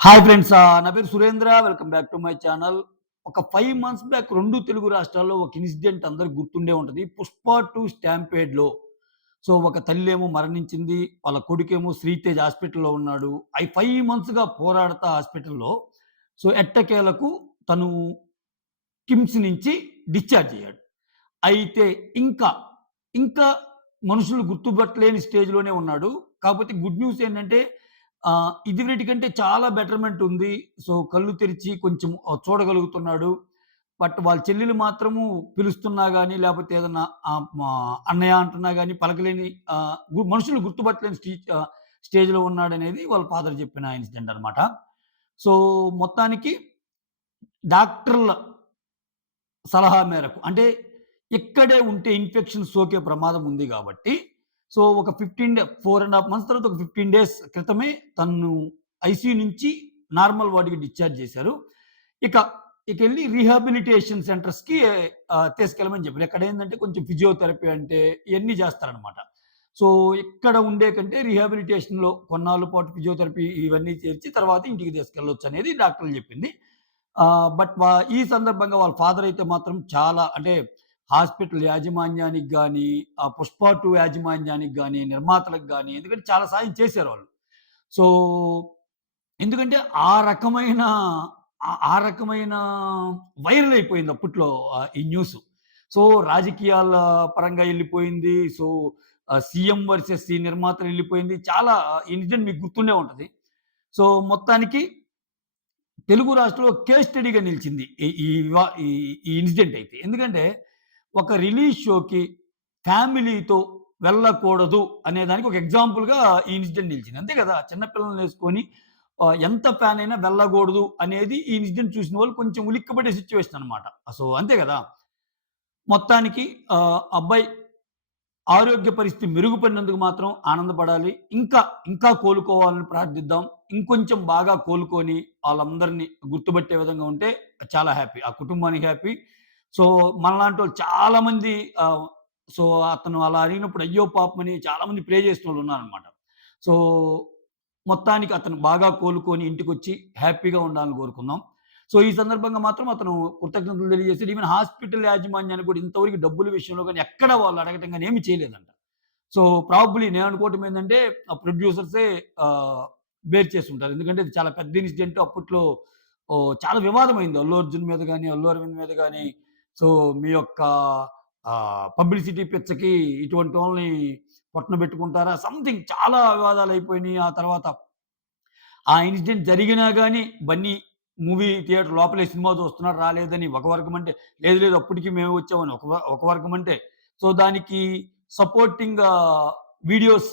Hi friends. నా పేరు Surendra. Welcome back to my channel. ఒక 5 మంత్స్ బ్యాక్ 2 తెలుగు రాష్ట్రాల్లో ఒక ఇన్సిడెంట్ అందరికి గుర్తుండే ఉంటది. 'పుష్ప 2 స్టాంపేడ్‌లో' ఒక తల్లేమో మరణించింది. వాళ్ళ కొడుకేమో శ్రీతేజ్ హాస్పిటల్‌లో ఉన్నాడు. 5 మంత్స్‌గా పోరాడతా హాస్పిటల్‌లో ఎట్టకేలకు తను కిమ్స్ నుంచి డిశ్చార్జ్ అయ్యాడు. అయితే ఇంకా, ఇంకా మనుషులు గుర్తుపట్టలేని స్టేజ్‌లోనే ఉన్నాడు. కాకపోతే గుడ్ న్యూస్ ఏంటంటే ఇదివరటి కంటే చాలా బెటర్‌మెంట్ ఉంది. కళ్ళు తెరిచి కొంచెం చూడగలుగుతున్నాడు. బట్ వాళ్ళ చెల్లెలు మాత్రము పిలుస్తున్నా గాని, లేపోతే ఏదన్నా అన్నయ్య అంటున్నా గాని పలకలేని మనుషులు గుర్తుపట్టలేని స్టేజ్‌లో ఉన్నాడనేది వాళ్ళ ఫాదర్ చెప్పిన ఇన్సిడెంట్ అనమాట. సో, మొత్తానికి డాక్టర్ల సలహా మేరకు అంటే ఇక్కడే ఉంటే ఇన్ఫెక్షన్ సోకే ప్రమాదం ఉంది గాబట్టి, ఒక 4 ½ మంత్స్ తర్వాత ఒక 15 డేస్ క్రితమే తనను ఐసీయూ నుంచి నార్మల్ వార్డ్‌కి డిశ్చార్జ్ చేశారు. ఇక ఇకెళ్ళి రీహాబిలిటేషన్ సెంటర్స్‌కి తీసుకెళ్ళమని చెప్పారు. ఇక్కడేందంటే కొంచెం ఫిజియోథెరపీ అంటే ఇయన్నీ చేస్తారనమాట. సో, ఇక్కడ ఉండే కంటే రీహాబిలిటేషన్‌లో కొన్నాళ్ళ పాటు ఫిజియోథెరపీ ఇవన్నీ చేర్చి తర్వాత ఇంటికి తీసుకెళ్ళొచ్చనేది డాక్టర్లు చెప్పింది. బట్ ఈ సందర్భంగా వాళ్ళ ఫాదర్ అయితే మాత్రం చాలా అంటే హాస్పిటల్ యాజమాన్యానికి గానీ, ఆ 'పుష్ప 2' యాజమాన్యానికి గానీ, నిర్మాతలకు గానీ ఎందుకంటే చాలా సాయం చేశారు వాళ్ళు. సో, ఎందుకంటే ఆ రకమైన ఆ రకమైన వైరల్ అయిపోయింది అప్పట్లో ఈ న్యూసు. రాజకీయాల పరంగా ఎళ్ళిపోయింది. సీఎం వర్సెస్ ఈ నిర్మాతలు ఎళ్ళిపోయింది. చాలా ఇన్సిడెంట్ మీకు గుర్తుండే ఉంటది. మొత్తానికి తెలుగు రాష్ట్రంలో కేస్ స్టడీగా నిలిచింది. ఈ ఈ వివా ఈ ఈ ఇన్సిడెంట్ అయితే. ఎందుకంటే ఒక రిలీజ్ షోకి ఫ్యామిలీతో వెళ్ళకూడదు అనే దానికి ఒక ఎగ్జాంపుల్‌గా ఈ ఇన్సిడెంట్ నిలిచింది. అంతే కదా! చిన్న పిల్లల్నేసుకొని ఎంత ఫ్యాన్ అయినా వెళ్ళకూడదు అనేది ఈ ఇన్సిడెంట్ చూసిన వాళ్ళు కొంచెం ఉలిక్కిపడే సిట్యుయేషన్ అనమాట. అంతే కదా! మొత్తానికి అబ్బాయి ఆరోగ్య పరిస్థితి మెరుగుపడినందుకు మాత్రం ఆనందపడాలి. ఇంకా, ఇంకా కోలుకోవాలని ప్రార్థిద్దాం. ఇంకొంచెం బాగా కోలుకొని ఆళ్ళందరిని గుర్తుపట్టే విధంగా ఉంటే చాలా హ్యాపీ. ఆ కుటుంబానికి హ్యాపీ. మనలాంటోళ్ళు చాలామంది ఆహ్, సో, అతను అలా అడిగినప్పుడు అయ్యో పాపమని చాలామంది ప్రే చేసినోళ్ళున్నారనమాట. సో, మొత్తానికి అతను బాగా కోలుకొని ఇంటికొచ్చి హ్యాపీగా ఉండాలని కోరుకుందాం. ఈ సందర్భంగా మాత్రం అతను కృతజ్ఞతలు తెలియజేసాడు. ఈవెన్ హాస్పిటల్ యాజమాన్యానికి కూడా ఇంతవరకు డబ్బుల విషయంలో గాని ఎక్కడ వాళ్ళు అడగటం గాని ఏమి చేయలేదంట. ప్రాబబ్లీ నేను అనుకోవటం ఏందంటే ఆ ప్రొడ్యూసర్సే ఆహ్, బేర్ చేసుంటారు. ఎందుకంటే ఇది చాలా పెద్ద ఇన్సిడెంట్ అప్పట్లో చాలా వివాదమైంది. అల్లు అర్జున్ మీద గాని, అల్లు అరవింద్ మీద గాని. మీ యొక్క పబ్లిసిటీ పిచ్చకి ఇటువంటి వాళ్ళని పొట్టన పెట్టుకుంటారా? సంథింగ్ చాలా వివాదాలయిపోయినియి. ఆ తర్వాత ఆ ఇన్సిడెంట్ జరిగినా గాని బన్నీ మూవీ థియేటర్ లోపలే సినిమా చూస్తున్నాడు రాలేదని ఒక వర్గం అంటే, లేదు లేదు అప్పటికి మేము వచ్చామని ఒక వర్గం అంటే, దానికి సపోర్టింగ్ వీడియోస్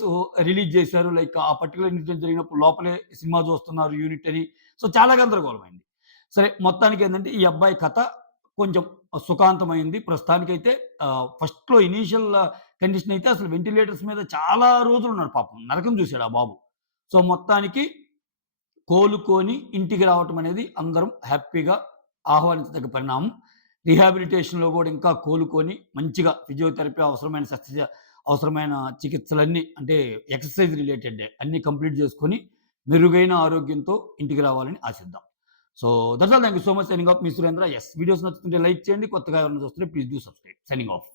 రిలీజ్ చేశారు. లైక్ ఆ పర్టిక్యులర్ ఇన్సిడెంట్ జరిగినప్పుడు లోపలే సినిమా చూస్తున్నారు యూనిట్ అని. చాలా గందరగోళమైంది. సరే మొత్తానికేందంటే ఈ అబ్బాయి కథ కొంచెం సుఖాంతమైంది. ప్రస్తుతానికైతే ఫస్ట్‌లో ఇనీషియల్ కండిషన్ అయితే అసలు వెంటిలేటర్స్ మీద చాలా రోజులున్నాడు పాపం. నరకం చూసాడు ఆ బాబు. మొత్తానికి కోలుకొని ఇంటికి రావటం అనేది అందరం హ్యాపీగా ఆహ్వానించదగ్గ పరిణామం. రీహాబిలిటేషన్‌లో గూడా ఇంకా కోలుకొని మంచిగా ఫిజియోథెరపీ అవసరమైన చికిత్సలన్నీ అంటే ఎక్సర్‌సైజ్ రిలేటెడే అన్నీ కంప్లీట్ చేసుకొని మెరుగైన ఆరోగ్యంతో ఇంటికి రావాలని ఆశిద్దాం. That's all. Thank you so much. Signing off మీ సురేంద్ర. వీడియోస్ నచ్చుతుంటే లైక్ చేయండి. కొత్తగా ఎవరైనా చూస్తుంటే please do subscribe. Signing of.